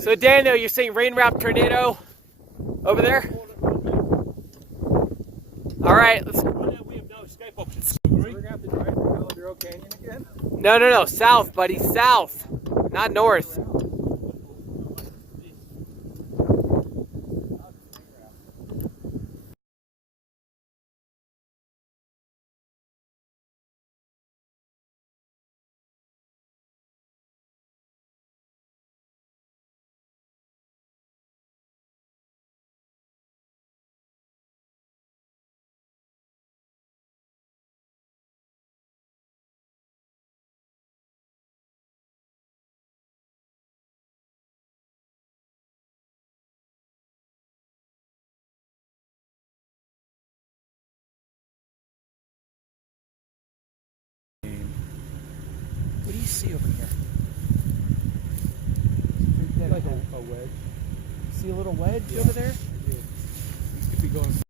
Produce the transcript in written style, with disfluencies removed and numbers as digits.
So Daniel, you're seeing rain wrap tornado over there? All right, let's. We have no escape options. We're going to have to drive through Caladero Canyon again? No, south, buddy, south, not north. What do you see over here? Like a wedge. See a little wedge over there? These could be going